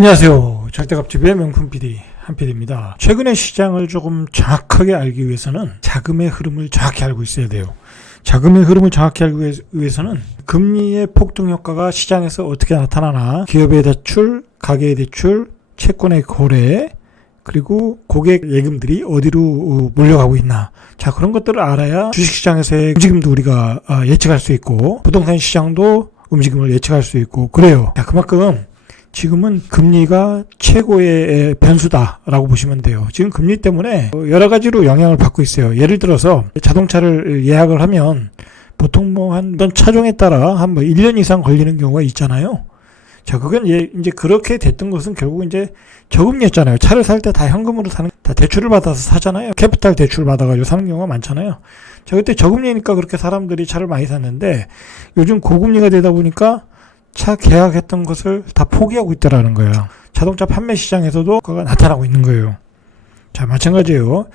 안녕하세요. 절대값집의 명품 PD 한PD입니다. 최근의 시장을 조금 정확하게 알기 위해서는 자금의 흐름을 정확히 알고 있어야 돼요. 자금의 흐름을 정확히 알기 위해- 위해서는 금리의 폭등 효과가 시장에서 어떻게 나타나나 기업의 대출, 가계의 대출, 채권의 거래 그리고 고객 예금들이 어디로 어, 몰려가고 있나 자 그런 것들을 알아야 주식시장에서의 움직임도 우리가 아, 예측할 수 있고 부동산 시장도 움직임을 예측할 수 있고 그래요 자, 그만큼 지금은 금리가 최고의 변수다라고 보시면 돼요. 지금 금리 때문에 여러 가지로 영향을 받고 있어요. 예를 들어서 자동차를 예약을 하면 보통 뭐한 차종에 따라 한 뭐 1년 이상 걸리는 경우가 있잖아요. 자, 그건 예, 이제 그렇게 됐던 것은 결국 이제 저금리였잖아요. 차를 살 때 다 현금으로 사는, 다 대출을 받아서 사잖아요. 캐피탈 대출 받아가지고 사는 경우가 많잖아요. 자, 그때 저금리니까 그렇게 사람들이 차를 많이 샀는데 요즘 고금리가 되다 보니까 차 계약했던 것을 다 포기하고 있다라는 거예요. 자동차 판매 시장에서도 그가 나타나고 있는 거예요. 자, 마찬가지예요.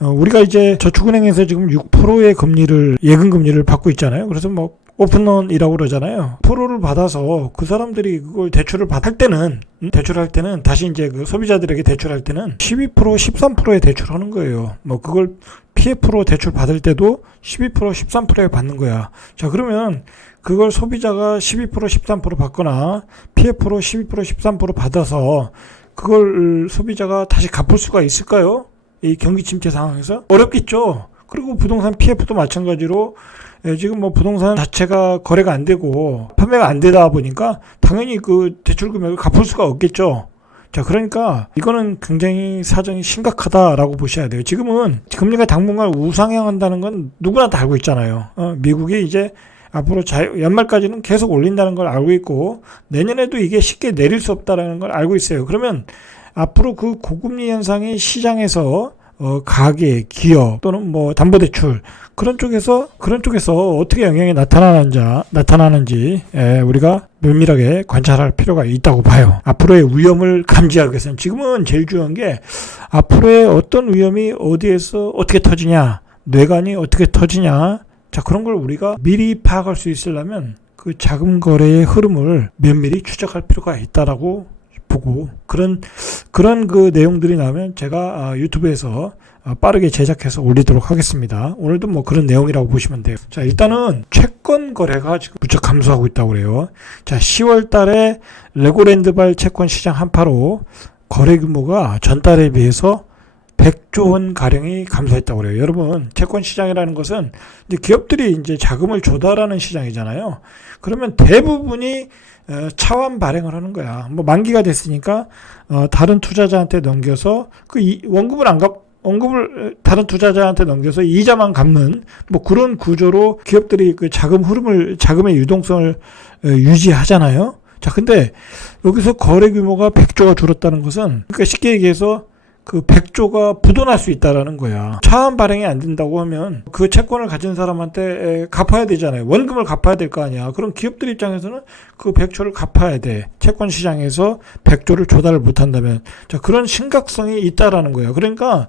어, 우리가 이제 저축은행에서 지금 6%의 금리를 예금 금리를 받고 있잖아요. 그래서 뭐 오픈런이라고 그러잖아요. 프로를 받아서 그 사람들이 그걸 대출을 받을 때는 음, 대출할 때는 다시 이제 그 소비자들에게 대출할 때는 12% 13%에 대출하는 거예요. 뭐 그걸 PF로 대출 받을 때도 12% 13%에 받는 거야. 자 그러면 그걸 소비자가 12% 13% 받거나 PF로 12% 13% 받아서 그걸 소비자가 다시 갚을 수가 있을까요? 이 경기 침체 상황에서 어렵겠죠. 그리고 부동산 PF도 마찬가지로 예, 지금 뭐 부동산 자체가 거래가 안 되고 판매가 안 되다 보니까 당연히 그 대출 금액을 갚을 수가 없겠죠. 자, 그러니까 이거는 굉장히 사정이 심각하다라고 보셔야 돼요. 지금은 금리가 당분간 우상향한다는 건 누구나 다 알고 있잖아요. 어, 미국이 이제 앞으로 자유, 연말까지는 계속 올린다는 걸 알고 있고 내년에도 이게 쉽게 내릴 수 없다라는 걸 알고 있어요. 그러면 앞으로 그 고금리 현상이 시장에서 어, 가계, 기업 또는 뭐 담보대출 그런 쪽에서 그런 쪽에서 어떻게 영향이 나타나는지 나타나는지 예, 우리가 면밀하게 관찰할 필요가 있다고 봐요. 앞으로의 위험을 감지하기 위해서는 지금은 제일 중요한 게 앞으로의 어떤 위험이 어디에서 어떻게 터지냐, 뇌관이 어떻게 터지냐, 자 그런 걸 우리가 미리 파악할 수 있으려면 그 자금 거래의 흐름을 면밀히 추적할 필요가 있다라고 보고 그런 그런 그 내용들이 나오면 제가 아, 유튜브에서 아, 빠르게 제작해서 올리도록 하겠습니다. 오늘도 뭐 그런 내용이라고 보시면 돼요. 자, 일단은 채권 거래가 지금 무척 감소하고 있다고 그래요. 자, 10월 달에 레고랜드발 채권 시장 한파로 거래 규모가 전달에 비해서 100조 원 가량이 감소했다고 그래요. 여러분, 채권 시장이라는 것은 이제 기업들이 이제 자금을 조달하는 시장이잖아요. 그러면 대부분이 어, 차환 발행을 하는 거야. 뭐 만기가 됐으니까 어, 다른 투자자한테 넘겨서 그 이, 원금을 안 갚, 원금을 다른 투자자한테 넘겨서 이자만 갚는 뭐 그런 구조로 기업들이 그 자금 흐름을 자금의 유동성을 어, 유지하잖아요. 자, 근데 여기서 거래 규모가 100조가 줄었다는 것은 그러니까 쉽게 얘기해서 그 100조가 부도날 수 있다라는 거야. 차환 발행이 안 된다고 하면 그 채권을 가진 사람한테 에, 갚아야 되잖아요. 원금을 갚아야 될 거 아니야. 그럼 기업들 입장에서는 그 100조를 갚아야 돼. 채권 시장에서 100조를 조달을 못 한다면. 자, 그런 심각성이 있다라는 거예요. 그러니까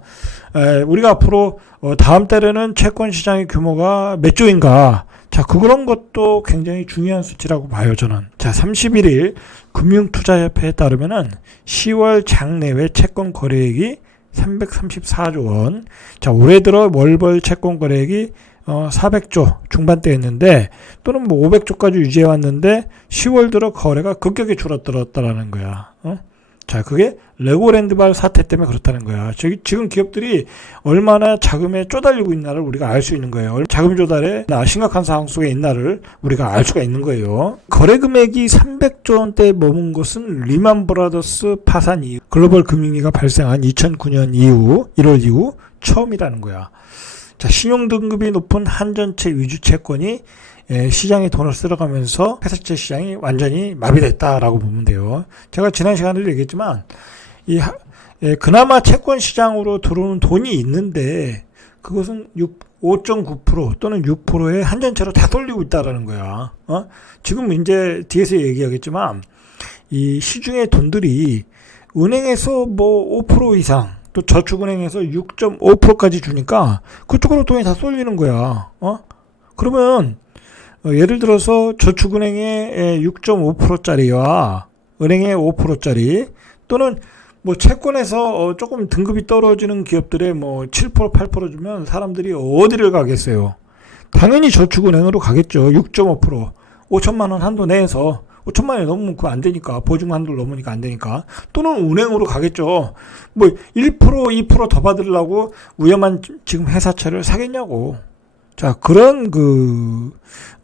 에, 우리가 앞으로 어, 다음 달에는 채권 시장의 규모가 몇 조인가 자, 그런 것도 굉장히 중요한 수치라고 봐요, 저는. 자, 31일 금융투자협회에 따르면은 10월 장내외 채권 거래액이 334조 원. 자, 올해 들어 월벌 채권 거래액이 어, 400조 중반대였는데 또는 뭐 500조까지 유지해 왔는데 10월 들어 거래가 급격히 줄어들었다라는 거야. 어? 자, 그게 레고랜드발 사태 때문에 그렇다는 거야. 지금 기업들이 얼마나 자금에 쪼달리고 있나를 우리가 알 수 있는 거예요. 자금 조달에 심각한 상황 속에 있나를 우리가 알 수가 있는 거예요. 거래 금액이 300조 원대에 머문 것은 리만 브라더스 파산 이후 글로벌 금융위기가 발생한 2009년 이후 1월 이후 처음이라는 거야. 자, 신용 등급이 높은 한전채 위주 채권이 예, 시장에 돈을 쓸어가면서 회사채 시장이 완전히 마비됐다라고 보면 돼요. 제가 지난 시간에도 얘기했지만 이 하- 예, 그나마 채권 시장으로 들어오는 돈이 있는데 그것은 6, 5.9% 또는 6%의 한전채로 다 돌리고 있다라는 거야. 어? 지금 이제 뒤에서 얘기하겠지만 이 시중의 돈들이 은행에서 뭐 5% 이상 또 저축은행에서 6.5%까지 주니까 그쪽으로 돈이 다 쏠리는 거야. 어? 그러면 어, 예를 들어서 저축은행의 6.5%짜리와 은행에 5%짜리 또는 뭐 채권에서 어, 조금 등급이 떨어지는 기업들에 뭐7% 8% 주면 사람들이 어디를 가겠어요? 당연히 저축은행으로 가겠죠. 6.5% 5천만 원 한도 내에서 5천만 원이 넘으면 그거 안 되니까 보증 한도를 넘으니까 안 되니까 또는 은행으로 가겠죠. 뭐 1% 2%더 받으려고 위험한 지금 회사채를 사겠냐고. 자 그런 그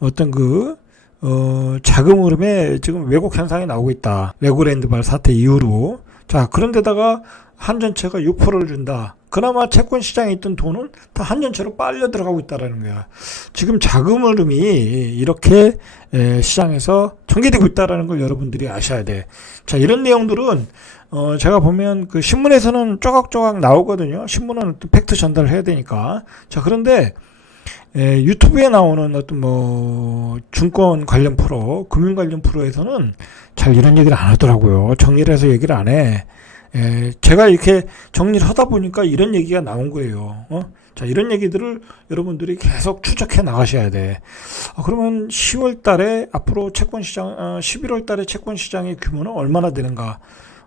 어떤 그 어, 자금 흐름에 지금 왜곡 현상이 나오고 있다. 레고랜드발 사태 이후로. 자, 그런데다가 한전체가 6%를 준다. 그나마 채권 시장에 있던 돈은 다 한전체로 빨려 들어가고 있다라는 거야. 지금 자금 흐름이 이렇게 에, 시장에서 전개되고 있다라는 걸 여러분들이 아셔야 돼. 자, 이런 내용들은 어, 제가 보면 그 신문에서는 쪼각쪼각 나오거든요. 신문은 팩트 전달을 해야 되니까. 자, 그런데 에, 유튜브에 나오는 어떤 뭐 증권 관련 프로, 금융 관련 프로에서는 잘 이런 얘기를 안 하더라고요. 정리를 해서 얘기를 안 해. 에, 제가 이렇게 정리를 하다 보니까 이런 얘기가 나온 거예요. 어? 자, 이런 얘기들을 여러분들이 계속 추적해 나가셔야 돼. 어, 그러면 10월 달에 앞으로 채권 시장, 어, 11월 달에 채권 시장의 규모는 얼마나 되는가?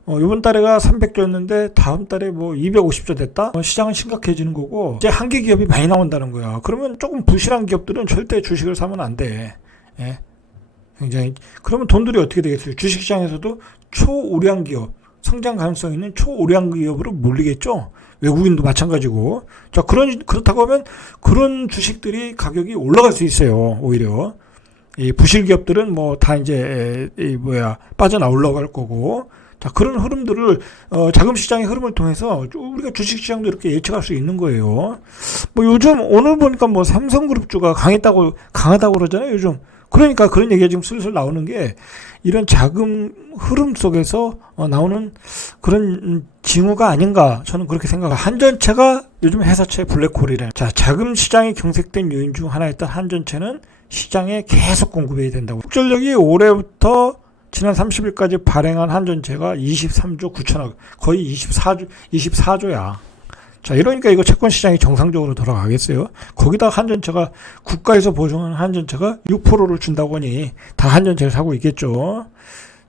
어, 이번 달에가 300조였는데 다음 달에 뭐 250조 됐다? 어, 시장은 심각해지는 거고 이제 한계 기업이 많이 나온다는 거야. 그러면 조금 부실한 기업들은 절대 주식을 사면 안 돼. 예. 굉장히 그러면 돈들이 어떻게 되겠어요? 주식시장에서도 초우량 기업, 성장 가능성 있는 초우량 기업으로 몰리겠죠. 외국인도 마찬가지고. 자 그런 그렇다고 하면 그런 주식들이 가격이 올라갈 수 있어요. 오히려 이 부실 기업들은 뭐 다 이제 이 뭐야 빠져나올라갈 거고. 자 그런 흐름들을 어, 자금 시장의 흐름을 통해서 우리가 주식 시장도 이렇게 예측할 수 있는 거예요. 뭐 요즘 오늘 보니까 뭐 삼성그룹주가 강했다고 강하다고 그러잖아요. 요즘 그러니까 그런 얘기가 지금 슬슬 나오는 게 이런 자금 흐름 속에서 어, 나오는 그런 징후가 아닌가 저는 그렇게 생각합니다. 한전체가 요즘 회사채 블랙홀이래. 자 자금 시장이 경색된 요인 중 하나였던 한전체는 시장에 계속 공급이 된다고. 국전력이 올해부터 지난 30일까지 발행한 한전체가 23조 9천억, 거의 24조, 24조야. 자, 이러니까 이거 채권 시장이 정상적으로 돌아가겠어요? 거기다 한전체가 국가에서 보증한 한전체가 6%를 준다고 하니 다 한전체를 사고 있겠죠.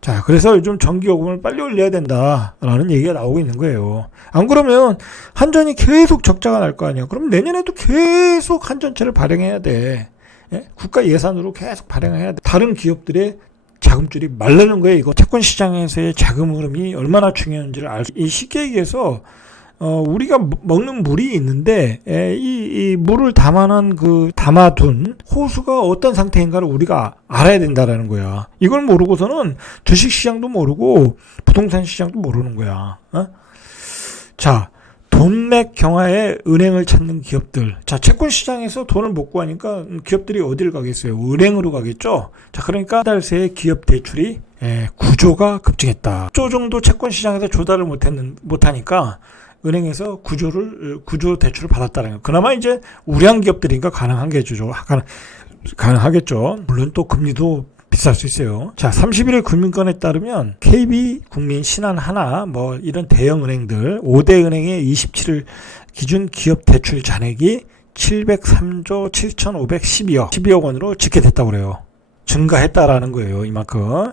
자, 그래서 요즘 전기요금을 빨리 올려야 된다라는 얘기가 나오고 있는 거예요. 안 그러면 한전이 계속 적자가 날 거 아니야. 그럼 내년에도 계속 한전체를 발행해야 돼. 예? 국가 예산으로 계속 발행해야 돼. 다른 기업들의 자금줄이 말르는 거예요. 이거 채권 시장에서의 자금 흐름이 얼마나 중요한지를 알 수. 이 쉽게 얘기해서 어, 우리가 먹는 물이 있는데 에, 이, 이 물을 담아놓은 그 담아둔 호수가 어떤 상태인가를 우리가 알아야 된다라는 거야. 이걸 모르고서는 주식 시장도 모르고 부동산 시장도 모르는 거야. 어? 자, 돈맥 경화에 은행을 찾는 기업들. 자, 채권 시장에서 돈을 못 구하니까 기업들이 어디를 가겠어요? 은행으로 가겠죠? 자, 그러니까 달 새에 기업 대출이 예, 구조가 급증했다. 9조 정도 채권 시장에서 조달을 못했는, 못하니까 은행에서 구조를, 구조 대출을 받았다는 거예요. 그나마 이제 우량 기업들이니까 가능한 게죠. 가능, 가능하겠죠. 물론 또 금리도 비쌀 수 있어요. 자, 31일 금융권에 따르면 KB, 국민, 신한 하나 뭐 이런 대형 은행들 5대 은행의 27일 기준 기업 대출 잔액이 703조 7,512억 12억 원으로 집계됐다고 그래요. 증가했다라는 거예요. 이만큼.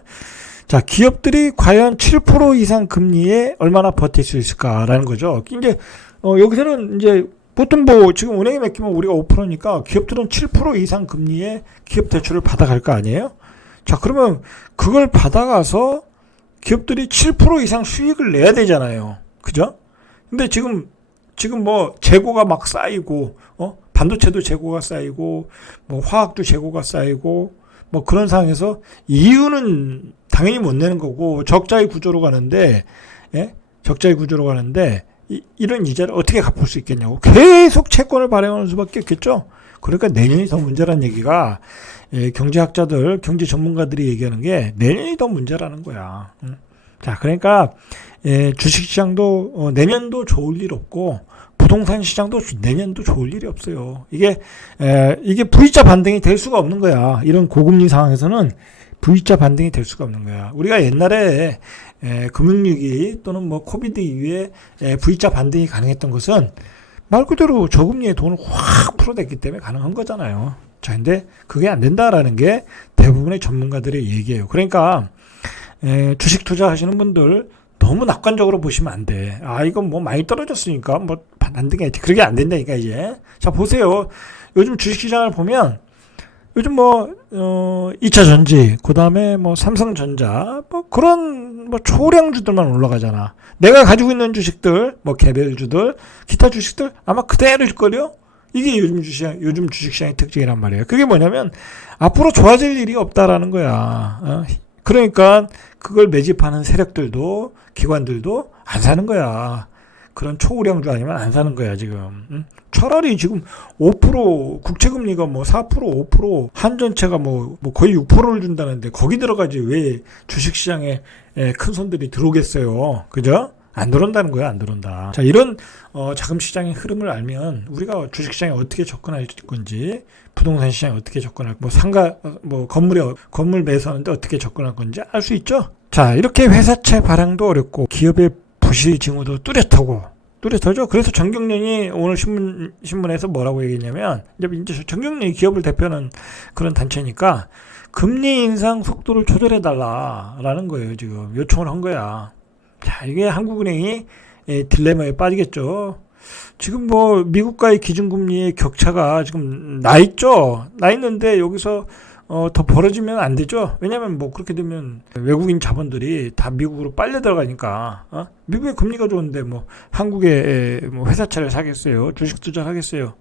자, 기업들이 과연 7% 이상 금리에 얼마나 버틸 수 있을까라는 거죠. 이제 어, 여기서는 이제 보통 뭐 지금 은행에 맡기면 우리가 5%니까 기업들은 7% 이상 금리에 기업 대출을 받아갈 거 아니에요? 자, 그러면 그걸 받아가서 기업들이 7% 이상 수익을 내야 되잖아요. 그죠? 근데 지금, 지금 뭐 재고가 막 쌓이고, 어? 반도체도 재고가 쌓이고, 뭐 화학도 재고가 쌓이고, 뭐 그런 상황에서 이유는 당연히 못 내는 거고, 적자의 구조로 가는데, 예? 적자의 구조로 가는데, 이, 이런 이자를 어떻게 갚을 수 있겠냐고. 계속 채권을 발행하는 수밖에 없겠죠? 그러니까 내년이 더 문제란 얘기가 예, 경제학자들, 경제 전문가들이 얘기하는 게 내년이 더 문제라는 거야. 응? 자, 그러니까 예, 주식시장도 어, 내년도 좋을 일 없고 부동산 시장도 내년도 좋을 일이 없어요. 이게 에, 이게 V자 반등이 될 수가 없는 거야. 이런 고금리 상황에서는 V자 반등이 될 수가 없는 거야. 우리가 옛날에 에, 금융위기 또는 뭐 코비드 이후에 에, V자 반등이 가능했던 것은 말 그대로 저금리에 돈을 확 풀어댔기 때문에 가능한 거잖아요. 자, 근데 그게 안 된다라는 게 대부분의 전문가들의 얘기예요. 그러니까 에, 주식 투자하시는 분들 너무 낙관적으로 보시면 안 돼. 아, 이건 뭐 많이 떨어졌으니까 뭐안 되겠지. 그렇게 안 된다니까 이제. 자, 보세요. 요즘 주식 시장을 보면 요즘 뭐, 어, 2차 전지, 그 다음에 뭐 삼성전자, 뭐 그런 뭐 초량주들만 올라가잖아. 내가 가지고 있는 주식들, 뭐 개별주들, 기타 주식들 아마 그대로일걸요? 이게 요즘 주식, 요즘 주식시장의 특징이란 말이에요. 그게 뭐냐면 앞으로 좋아질 일이 없다라는 거야. 어? 그러니까 그걸 매집하는 세력들도 기관들도 안 사는 거야. 그런 초우량주 아니면 안 사는 거야 지금. 응? 차라리 지금 5% 국채금리가 뭐 4% 5% 한전체가 뭐, 뭐 거의 6%를 준다는데 거기 들어가지 왜 주식시장에 에, 큰 손들이 들어오겠어요. 그죠? 안 들어온다는 거야, 안 들어온다. 자, 이런 어, 자금 시장의 흐름을 알면 우리가 주식 시장에 어떻게 접근할 건지, 부동산 시장에 어떻게 접근할, 뭐 상가, 뭐 건물에 건물 매수하는데 어떻게 접근할 건지 알 수 있죠. 자, 이렇게 회사채 발행도 어렵고 기업의 부실 징후도 뚜렷하고 뚜렷하죠. 그래서 정경련이 오늘 신문 신문에서 뭐라고 얘기했냐면 이제 정경련이 기업을 대표하는 그런 단체니까 금리 인상 속도를 조절해 달라라는 거예요. 지금 요청을 한 거야. 자, 이게 한국은행이 예, 딜레마에 빠지겠죠. 지금 뭐 미국과의 기준금리의 격차가 지금 나 있죠. 나 있는데 여기서 어, 더 벌어지면 안 되죠. 왜냐면 뭐 그렇게 되면 외국인 자본들이 다 미국으로 빨려 들어가니까, 어? 미국의 금리가 좋은데 뭐 한국에 뭐 회사차를 사겠어요. 주식 투자를 하겠어요.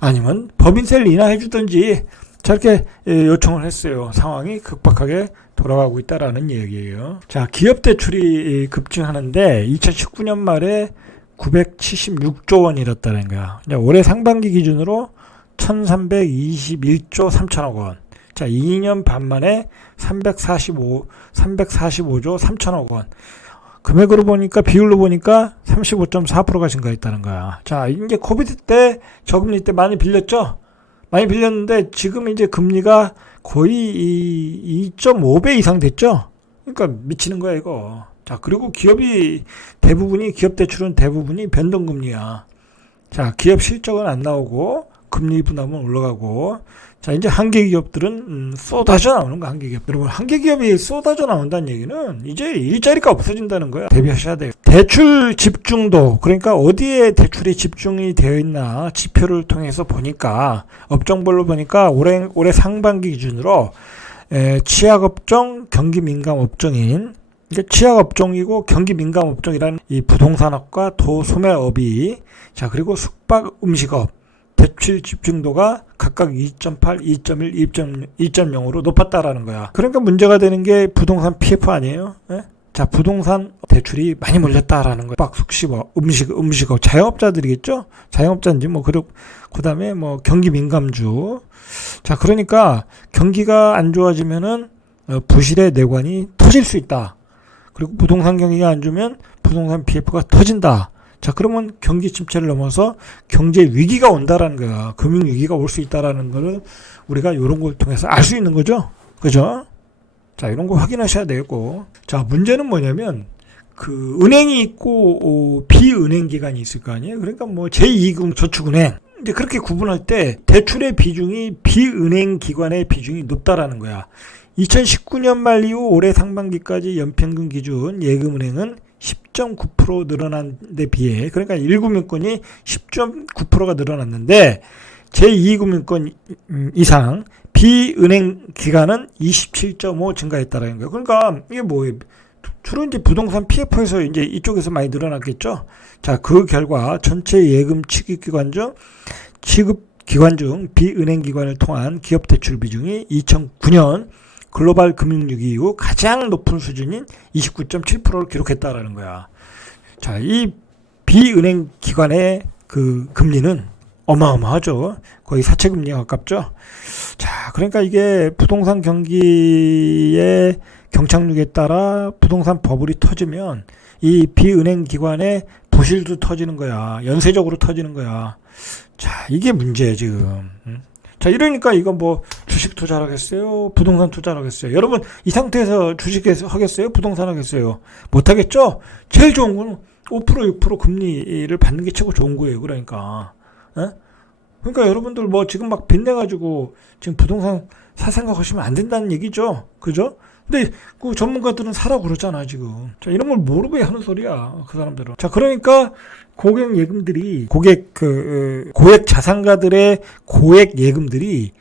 아니면 법인세를 인하해 주든지 저렇게 예, 요청을 했어요. 상황이 급박하게 돌아가고 있다라는 얘기예요. 자, 기업 대출이 급증하는데 2019년 말에 976조 원 잃었다는 거야. 올해 상반기 기준으로 1321조 3천억 원. 자, 2년 반 만에 345, 345조 3천억 원. 금액으로 보니까, 비율로 보니까 35.4%가 증가했다는 거야. 자, 이제 코비드 때, 저금리 때 많이 빌렸죠? 많이 빌렸는데, 지금 이제 금리가 거의 2.5배 이상 됐죠? 그러니까 미치는 거야, 이거. 자, 그리고 기업이 대부분이, 기업 대출은 대부분이 변동금리야. 자, 기업 실적은 안 나오고, 금리 부담은 올라가고, 자, 이제 한계 기업들은 음, 쏟아져 나오는 거 한계 기업. 여러분, 한계 기업이 쏟아져 나온다는 얘기는 이제 일자리가 없어진다는 거야. 대비하셔야 돼요. 대출 집중도 그러니까 어디에 대출이 집중이 되어 있나 지표를 통해서 보니까 업종별로 보니까 올해 올해 상반기 기준으로 에, 치약 업종, 경기 민감 업종인 이게 치약 업종이고 경기 민감 업종이라는 이 부동산업과 도소매업이 자 그리고 숙박 음식업 대출 집중도가 각각 2.8, 2.1, 2.0으로 높았다라는 거야. 그러니까 문제가 되는 게 부동산 PF 아니에요? 예? 자, 부동산 대출이 많이 몰렸다라는 거야. 박 숙식업, 음식, 음식업, 자영업자들이겠죠? 자영업자인지 뭐, 그리고, 그 다음에 뭐, 경기 민감주. 자, 그러니까 경기가 안 좋아지면은 어, 부실의 내관이 터질 수 있다. 그리고 부동산 경기가 안 좋으면 부동산 PF가 터진다. 자, 그러면 경기 침체를 넘어서 경제 위기가 온다라는 거야. 금융 위기가 올 수 있다라는 거를 우리가 이런 걸 통해서 알 수 있는 거죠. 그죠? 자, 이런 거 확인하셔야 되겠고. 자, 문제는 뭐냐면 그 은행이 있고 어, 비은행 기관이 있을 거 아니에요. 그러니까 뭐 제2금 저축은행 이제 그렇게 구분할 때 대출의 비중이 비은행 기관의 비중이 높다라는 거야. 2019년 말 이후 올해 상반기까지 연평균 기준 예금은행은 10.9% 늘어난 데 비해 그러니까 1금융권이 10.9%가 늘어났는데 제2금융권 이상 비은행 기간은 27.5 증가했다라는 거예요. 그러니까 이게 뭐예요? 주로 이제 부동산 PF에서 이제 이쪽에서 많이 늘어났겠죠. 자, 그 결과 전체 예금 취급 기관 중 취급 기관 중 비은행 기관을 통한 기업 대출 비중이 2009년 글로벌 금융위기 이후 가장 높은 수준인 29.7%를 기록했다라는 거야. 자, 이 비은행 기관의 그 금리는 어마어마하죠. 거의 사채 금리에 가깝죠. 자, 그러니까 이게 부동산 경기의 경착륙에 따라 부동산 버블이 터지면 이 비은행 기관의 부실도 터지는 거야. 연쇄적으로 터지는 거야. 자, 이게 문제예요, 지금. 자, 이러니까 이건 뭐 주식 투자를 하겠어요? 부동산 투자를 하겠어요? 여러분, 이 상태에서 주식에서 하겠어요? 부동산 하겠어요? 못 하겠죠? 제일 좋은 건 5% 6% 금리를 받는 게 최고 좋은 거예요. 그러니까. 에? 그러니까 여러분들 뭐 지금 막 빚내가지고 지금 부동산 사 생각하시면 안 된다는 얘기죠. 그죠? 근데 그 전문가들은 사라고 그러잖아 지금. 자 이런 걸 모르고 하는 소리야 그 사람들은. 자 그러니까 고객 예금들이 고객 그 어, 고액 자산가들의 고액 예금들이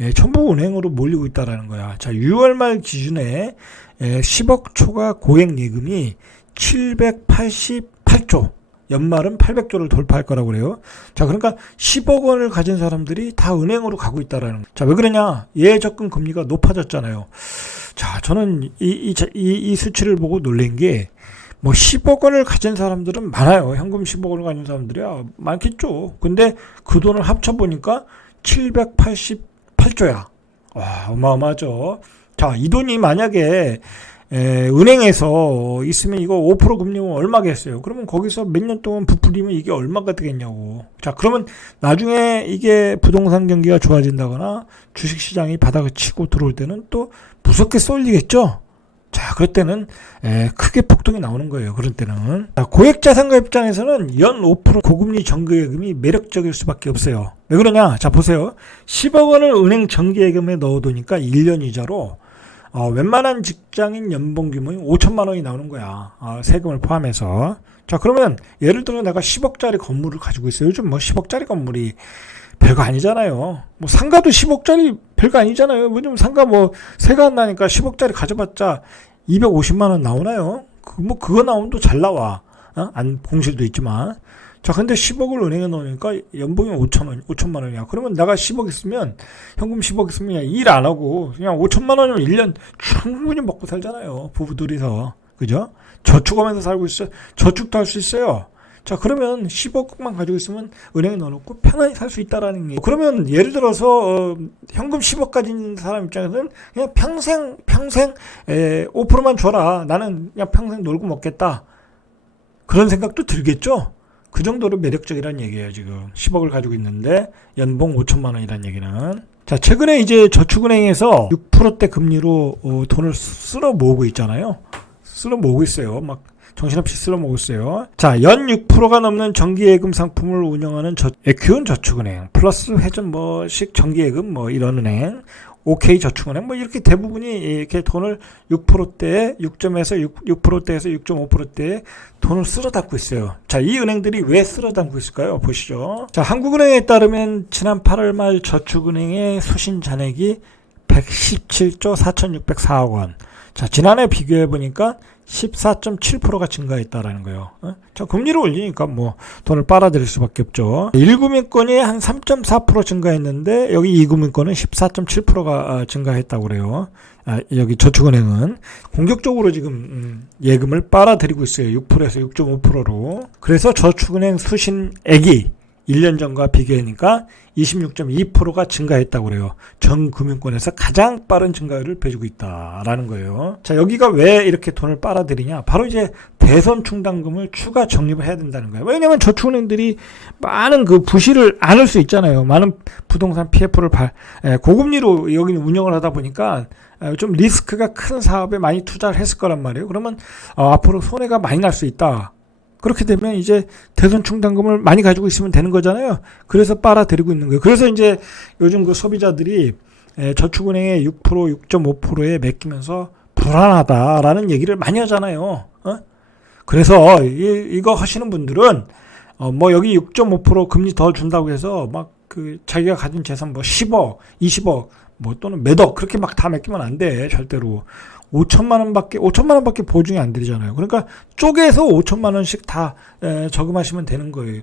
예, 전부 은행으로 몰리고 있다라는 거야. 자 6월 말 기준에 예, 10억 초과 고액 예금이 788조. 연말은 800조를 돌파할 거라고 그래요. 자, 그러니까 10억 원을 가진 사람들이 다 은행으로 가고 있다라는 거. 자, 왜 그러냐? 예적금 금리가 높아졌잖아요. 자, 저는 이, 이, 이, 이 수치를 보고 놀란 게, 뭐 10억 원을 가진 사람들은 많아요. 현금 10억 원을 가진 사람들이야. 많겠죠. 근데 그 돈을 합쳐보니까 788조야. 와, 어마어마하죠. 자, 이 돈이 만약에 에, 은행에서 있으면 이거 5% 금리면 얼마겠어요? 그러면 거기서 몇 년 동안 부풀리면 이게 얼마가 되겠냐고. 자, 그러면 나중에 이게 부동산 경기가 좋아진다거나 주식 시장이 바닥을 치고 들어올 때는 또 무섭게 쏠리겠죠? 자, 그럴 때는 에, 크게 폭등이 나오는 거예요. 그런 때는. 자, 고액자산가 입장에서는 연 5% 고금리 정기예금이 매력적일 수밖에 없어요. 왜 그러냐? 자, 보세요. 10억 원을 은행 정기예금에 넣어두니까 1년 이자로 어, 웬만한 직장인 연봉 규모이 5천만 원이 나오는 거야. 어, 세금을 포함해서. 자, 그러면 예를 들어 내가 10억짜리 건물을 가지고 있어요. 요즘 뭐 10억짜리 건물이 별거 아니잖아요. 뭐 상가도 10억짜리 별거 아니잖아요. 왜냐면 상가 뭐 세가 안 나니까 10억짜리 가져봤자 250만 원 나오나요? 그 뭐 그거 나오면 또 잘 나와. 어? 안 공실도 있지만. 자, 근데 10억을 은행에 넣으니까 연봉이 5천 원, 5천만 원이야. 그러면 내가 10억 있으면, 현금 10억 있으면 일안 하고, 그냥 5천만 원이면 1년 충분히 먹고 살잖아요. 부부 들이서. 그죠? 저축하면서 살고 있어. 저축도 할 수 있어요. 자, 그러면 10억만 가지고 있으면 은행에 넣어놓고 편안히 살 수 있다라는 게. 그러면 예를 들어서, 어, 현금 10억 가진 사람 입장에서는 그냥 평생, 평생, 에, 5%만 줘라. 나는 그냥 평생 놀고 먹겠다. 그런 생각도 들겠죠? 그 정도로 매력적이라는 얘기예요, 지금. 10억을 가지고 있는데 연봉 5천만 원이라는 얘기는. 자, 최근에 이제 저축은행에서 6%대 금리로 어, 돈을 쓸어 모으고 있잖아요. 쓸어 모으고 있어요. 막 정신없이 쓸어 모으고 있어요. 자, 연 6%가 넘는 정기예금 상품을 운영하는 저, 에큐온 저축은행, 플러스 회전 뭐식 정기예금 뭐 이런 은행, OK 저축은행 뭐 이렇게 대부분이 이렇게 돈을 6%대에 6점에서 6, 6%대에서 6.5%대에 돈을 쓸어 담고 있어요. 자, 이 은행들이 왜 쓸어 담고 있을까요? 보시죠. 자, 한국은행에 따르면 지난 8월 말 저축은행의 수신 잔액이 117조 4,604억 원. 자, 지난해 비교해 보니까 14.7%가 증가했다라는 거예요. 어? 자, 금리를 올리니까 뭐 돈을 빨아들일 수밖에 없죠. 1금융권이 한 3.4% 증가했는데 여기 2금융권은 14.7%가 증가했다고 그래요. 아, 여기 저축은행은 공격적으로 지금 음, 예금을 빨아들이고 있어요. 6%에서 6.5%로. 그래서 저축은행 수신액이 1년 전과 비교하니까 26.2%가 증가했다고 그래요. 전 금융권에서 가장 빠른 증가율을 보여주고 있다라는 거예요. 자, 여기가 왜 이렇게 돈을 빨아들이냐? 바로 이제 대선 충당금을 추가 적립을 해야 된다는 거예요. 왜냐면 저축은행들이 많은 그 부실을 안을 수 있잖아요. 많은 부동산 PF를 발, 에, 고금리로 여기는 운영을 하다 보니까 좀 리스크가 큰 사업에 많이 투자를 했을 거란 말이에요. 그러면 어, 앞으로 손해가 많이 날 수 있다. 그렇게 되면 이제 대선 충당금을 많이 가지고 있으면 되는 거잖아요. 그래서 빨아들이고 있는 거예요. 그래서 이제 요즘 그 소비자들이 저축은행의 6% 6.5%에 맡기면서 불안하다라는 얘기를 많이 하잖아요. 어? 그래서 이, 이거 하시는 분들은 어, 뭐 여기 6.5% 금리 더 준다고 해서 막 그 자기가 가진 재산 뭐 10억, 20억 뭐 또는 몇 억 그렇게 막 다 맡기면 안 돼. 절대로. 5천만 원밖에 5천만 원밖에 보증이 안 되잖아요. 그러니까 쪼개서 5천만 원씩 다 에, 저금하시면 되는 거예요.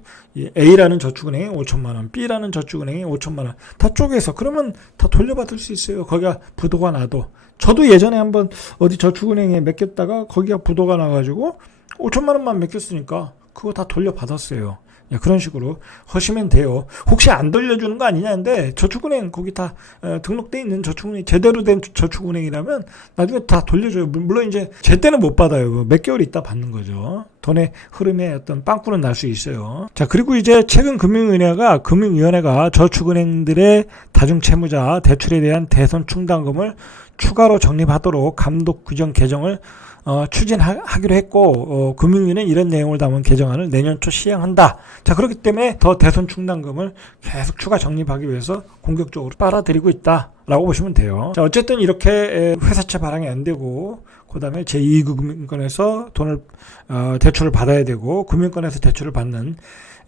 A라는 저축은행에 5천만 원, B라는 저축은행에 5천만 원 다 쪼개서 그러면 다 돌려받을 수 있어요. 거기가 부도가 나도. 저도 예전에 한번 어디 저축은행에 맡겼다가 거기가 부도가 나가지고 5천만 원만 맡겼으니까 그거 다 돌려받았어요. 예, 그런 식으로 하시면 돼요. 혹시 안 돌려주는 거 아니냐는데 저축은행 거기 다 어, 등록돼 있는 저축은행 제대로 된 저축은행이라면 나중에 다 돌려줘요. 물론 이제 제때는 못 받아요. 몇 개월 있다 받는 거죠. 돈의 흐름에 어떤 빵꾸는 날 수 있어요. 자 그리고 이제 최근 금융위원회가 금융위원회가 저축은행들의 다중채무자 대출에 대한 대선 충당금을 추가로 적립하도록 감독 규정 개정을 어, 추진하기로 했고 어, 금융위는 이런 내용을 담은 개정안을 내년 초 시행한다. 자 그렇기 때문에 더 대손 충당금을 계속 추가 적립하기 위해서 공격적으로 빨아들이고 있다 라고 보시면 돼요. 자 어쨌든 이렇게 에, 회사채 발행이 안 되고 그 다음에 제2금융권에서 돈을 어, 대출을 받아야 되고 금융권에서 대출을 받는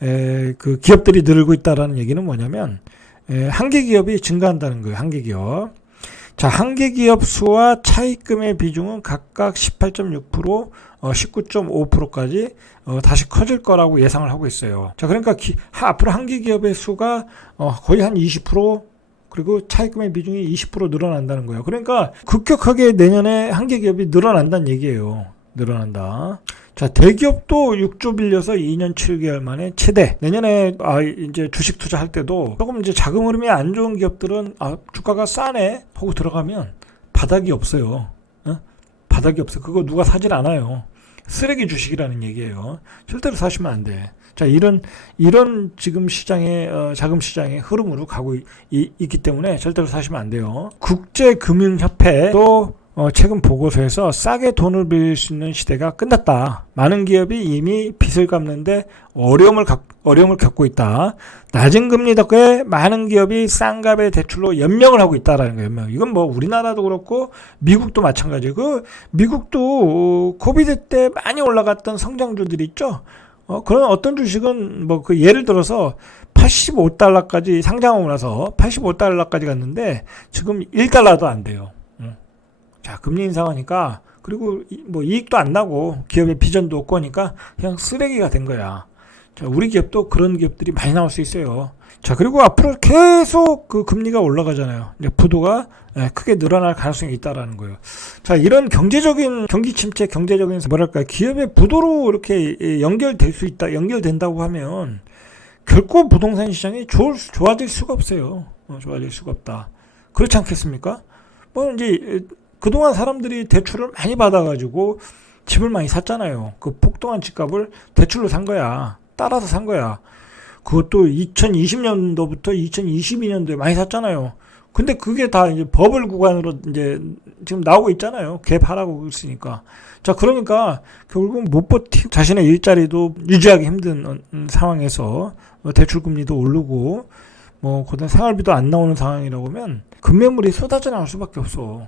에, 그 기업들이 늘고 있다라는 얘기는 뭐냐면 에, 한계 기업이 증가한다는 거예요. 한계 기업. 자, 한계 기업 수와 차입금의 비중은 각각 18.6%, 어, 19.5%까지 어, 다시 커질 거라고 예상을 하고 있어요. 자, 그러니까 기, 하, 앞으로 한계 기업의 수가 어, 거의 한 20% 그리고 차입금의 비중이 20% 늘어난다는 거예요. 그러니까 급격하게 내년에 한계 기업이 늘어난다는 얘기예요. 늘어난다. 자, 대기업도 6조 빌려서 2년 7개월 만에 최대. 내년에 아 이제 주식 투자할 때도 조금 이제 자금 흐름이 안 좋은 기업들은 아 주가가 싸네 하고 들어가면 바닥이 없어요. 어? 바닥이 없어. 그거 누가 사질 않아요. 쓰레기 주식이라는 얘기예요. 절대로 사시면 안 돼. 자, 이런 이런 지금 시장의 어, 자금 시장의 흐름으로 가고 이- 이- 있기 때문에 절대로 사시면 안 돼요. 국제 금융 협회도 어, 최근 보고서에서 싸게 돈을 빌릴 수 있는 시대가 끝났다. 많은 기업이 이미 빚을 갚는데 어려움을 겪, 어려움을 겪고 있다. 낮은 금리 덕에 많은 기업이 싼 값의 대출로 연명을 하고 있다라는 거예요. 연명. 이건 뭐 우리나라도 그렇고 미국도 마찬가지고 그 미국도 어, 코비드 때 많이 올라갔던 성장주들이 있죠. 어, 그런 어떤 주식은 뭐 그 예를 들어서 85달러까지 상장하고 나서 85달러까지 갔는데 지금 1달러도 안 돼요. 음. 자, 금리 인상하니까 그리고 이- 뭐 이익도 안 나고 기업의 비전도 없고 하니까 그냥 쓰레기가 된 거야. 자, 우리 기업도 그런 기업들이 많이 나올 수 있어요. 자, 그리고 앞으로 계속 그 금리가 올라가잖아요. 이제 부도가 예, 크게 늘어날 가능성이 있다라는 거예요. 자, 이런 경제적인 경기 침체, 경제적인 뭐랄까 기업의 부도로 이렇게 예, 연결될 수 있다, 연결된다고 하면 결코 부동산 시장이 좋을, 수- 좋아질 수가 없어요. 어, 좋아질 수가 없다. 그렇지 않겠습니까? 뭐 이제 에, 그동안 사람들이 대출을 많이 받아가지고 집을 많이 샀잖아요. 그 폭등한 집값을 대출로 산 거야. 따라서 산 거야. 그것도 2020년도부터 2022년도에 많이 샀잖아요. 근데 그게 다 이제 버블 구간으로 이제 지금 나오고 있잖아요. 개파라고 있으니까. 자, 그러니까 결국 못 버티고 자신의 일자리도 유지하기 힘든 음, 상황에서 뭐 대출 금리도 오르고 뭐 그다음 생활비도 안 나오는 상황이라고 하면 금매물이 쏟아져 나올 수밖에 없어.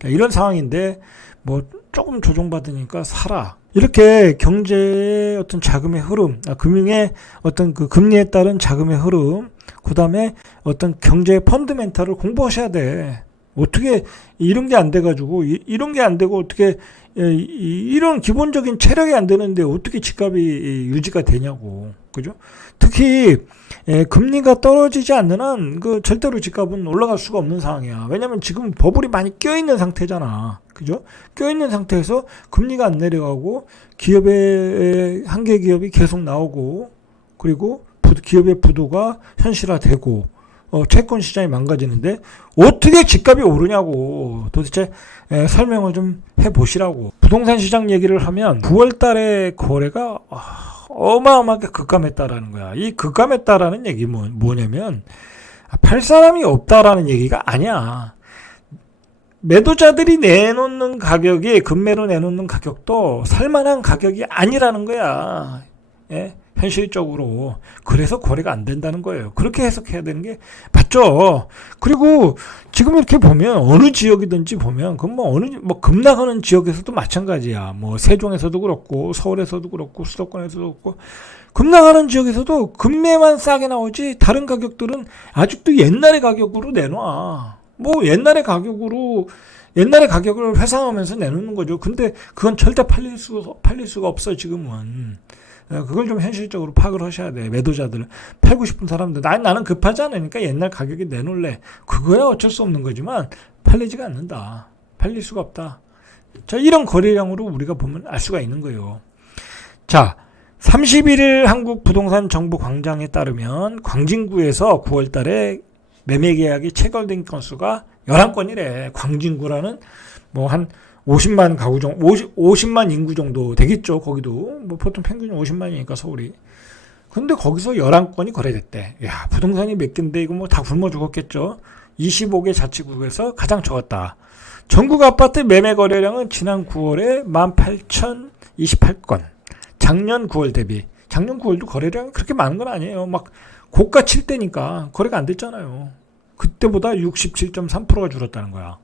음. 그러니까 이런 상황인데 뭐 조금 조정받으니까 사라. 이렇게 경제의 어떤 자금의 흐름, 아, 금융의 어떤 그 금리에 따른 자금의 흐름, 그 다음에 어떤 경제의 펀드멘탈을 공부하셔야 돼. 어떻게 이런 게 안 돼가지고 이, 이런 게 안 되고 어떻게 예, 이- 이런 기본적인 체력이 안 되는데 어떻게 집값이 유지가 되냐고 그죠? 특히 예, 금리가 떨어지지 않는 한 그 절대로 집값은 올라갈 수가 없는 상황이야. 왜냐면 지금 버블이 많이 껴 있는 상태잖아. 그죠? 껴 있는 상태에서 금리가 안 내려가고 기업의 한계 기업이 계속 나오고 그리고 부- 기업의 부도가 현실화되고 어, 채권 시장이 망가지는데 어떻게 집값이 오르냐고 도대체 에, 설명을 좀 해보시라고 부동산 시장 얘기를 하면 9월 달에 거래가 아, 어마어마하게 급감했다라는 거야. 이 급감했다라는 얘기 뭐, 뭐냐면 아, 팔 사람이 없다라는 얘기가 아니야. 매도자들이 내놓는 가격이 금매로 내놓는 가격도 살만한 가격이 아니라는 거야. 예? 현실적으로 그래서 거래가 안 된다는 거예요. 그렇게 해석해야 되는 게 맞죠. 그리고 지금 이렇게 보면 어느 지역이든지 보면 그건 뭐 어느 뭐 급나가는 지역에서도 마찬가지야. 뭐 세종에서도 그렇고 서울에서도 그렇고 수도권에서도 그렇고 급나가는 지역에서도 금매만 싸게 나오지 다른 가격들은 아직도 옛날의 가격으로 내놔. 뭐 옛날의 가격으로 옛날의 가격을 회상하면서 내놓는 거죠. 근데 그건 절대 팔릴 수 팔릴 수가 없어 지금은. 어, 그걸 좀 현실적으로 파악을 하셔야 돼. 매도자들. 팔고 싶은 사람들. 나, 나는 급하지 않으니까 옛날 가격에 내놓을래. 그거야 어쩔 수 없는 거지만 팔리지가 않는다. 팔릴 수가 없다. 자, 이런 거래량으로 우리가 보면 알 수가 있는 거예요. 자, 31일 한국 부동산 정보 광장에 따르면 광진구에서 9월 달에 매매 계약이 체결된 건수가 11건이래. 광진구라는 뭐한 50만 가구 정도, 50, 50 만 인구 정도 되겠죠. 거기도. 뭐 보통 평균 50만이니까 서울이. 근데 거기서 11건이 거래됐대. 야, 부동산이 몇 개인데 이거 뭐 다 굶어 죽었겠죠. 25개 자치구에서 가장 적었다. 전국 아파트 매매 거래량은 지난 9월에 18,028건. 작년 9월 대비. 작년 9월도 거래량이 그렇게 많은 건 아니에요. 막 고가 칠 때니까 거래가 안 됐잖아요. 그때보다 67.3%가 줄었다는 거야.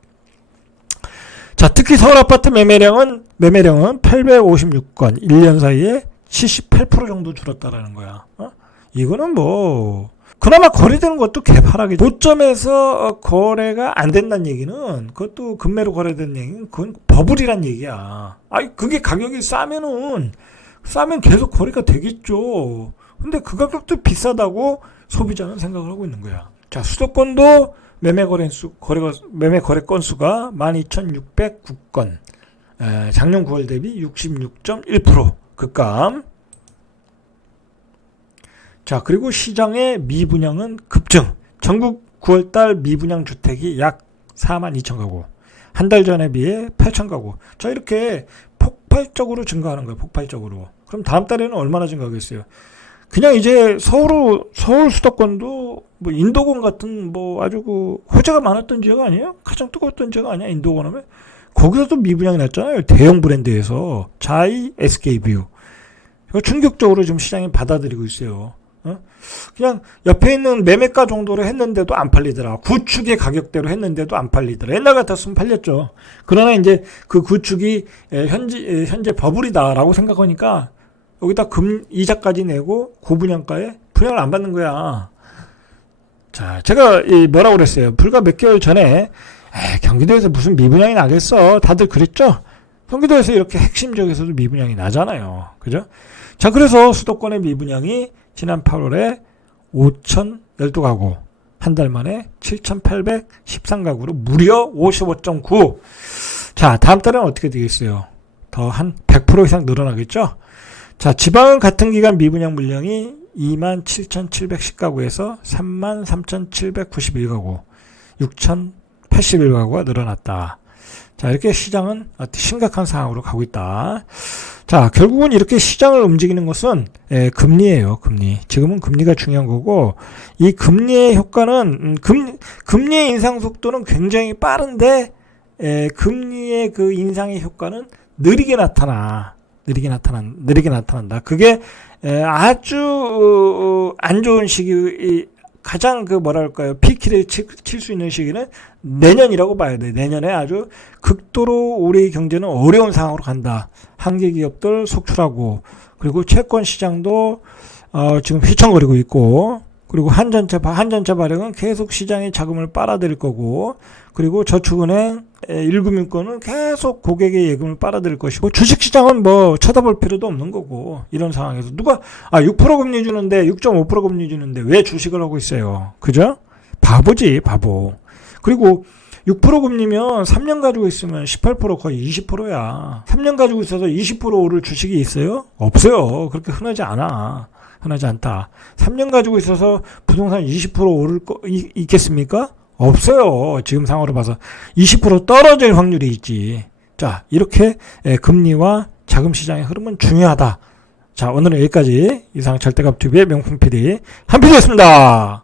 자, 특히 서울 아파트 매매량은 매매량은 856건, 1년 사이에 78% 정도 줄었다라는 거야. 어? 이거는 뭐 그나마 거래되는 것도 개파락이 고점에서 어, 거래가 안 된다는 얘기는 그것도 금매로 거래된 얘기는 그건 버블이란 얘기야. 아니 그게 가격이 싸면은 싸면 계속 거래가 되겠죠. 근데 그 가격도 비싸다고 소비자는 생각을 하고 있는 거야. 자 수도권도 매매 거래 수 거래가 매매 거래 건수가 12,609건. 에, 작년 9월 대비 66.1% 급감. 자, 그리고 시장의 미분양은 급증. 전국 9월 달 미분양 주택이 약 4만 2천 가구. 한 달 전에 비해 8천 가구. 자, 이렇게 폭발적으로 증가하는 거예요. 폭발적으로. 그럼 다음 달에는 얼마나 증가하겠어요? 그냥 이제 서울 서울 수도권도 뭐 인도권 같은 뭐 아주 그 호재가 많았던 지역 아니에요? 가장 뜨거웠던 지역 아니야? 인도권 하면 거기서도 미분양이 났잖아요. 대형 브랜드에서 자이, SK뷰. 이거 충격적으로 지금 시장이 받아들이고 있어요. 어? 그냥 옆에 있는 매매가 정도로 했는데도 안 팔리더라. 구축의 가격대로 했는데도 안 팔리더라. 옛날 같았으면 팔렸죠. 그러나 이제 그 구축이 에, 현재 버블이다라고 생각하니까 여기다 금 이자까지 내고 고분양가에 분양을 안 받는 거야. 자, 제가 이 뭐라고 그랬어요. 불과 몇 개월 전에 에이, 경기도에서 무슨 미분양이 나겠어. 다들 그랬죠? 경기도에서 이렇게 핵심 지역에서도 미분양이 나잖아요. 그죠? 자, 그래서 수도권의 미분양이 지난 8월에 5,012가구, 한 달 만에 7,813가구로 무려 55.9. 자, 다음 달은 어떻게 되겠어요? 더 한 100% 이상 늘어나겠죠? 자, 지방은 같은 기간 미분양 물량이 27,710가구에서 33,791가구, 6,081가구가 늘어났다. 자, 이렇게 시장은 심각한 상황으로 가고 있다. 자, 결국은 이렇게 시장을 움직이는 것은 예, 금리예요, 금리. 지금은 금리가 중요한 거고, 이 금리의 효과는, 음, 금, 금리의 인상 속도는 굉장히 빠른데, 예, 금리의 그 인상의 효과는 느리게 나타나. 느리게 나타난, 느리게 나타난다. 그게 에, 아주 어, 안 좋은 시기, 이, 가장 그 뭐랄까요 피키를 칠 수 있는 시기는 내년이라고 봐야 돼. 내년에 아주 극도로 우리 경제는 어려운 상황으로 간다. 한계 기업들 속출하고 그리고 채권 시장도 어, 지금 휘청거리고 있고 그리고 한전차 한전차 발행은 계속 시장의 자금을 빨아들일 거고 그리고 저축은행 일금융권은 계속 고객의 예금을 빨아들일 것이고 주식시장은 뭐 쳐다볼 필요도 없는 거고 이런 상황에서. 누가 아 6% 금리 주는데 6.5% 금리 주는데 왜 주식을 하고 있어요? 그죠? 바보지 바보. 그리고 6% 금리면 3년 가지고 있으면 18% 거의 20%야. 3년 가지고 있어서 20% 오를 주식이 있어요? 없어요. 그렇게 흔하지 않아 흔하지 않다 3년 가지고 있어서 부동산 20% 오를 거 이, 있겠습니까 없어요. 지금 상황으로 봐서 20% 떨어질 확률이 있지. 자, 이렇게 금리와 자금 시장의 흐름은 중요하다. 자, 오늘은 여기까지 이상 절대값 튜브의 명품 PD 한 PD였습니다.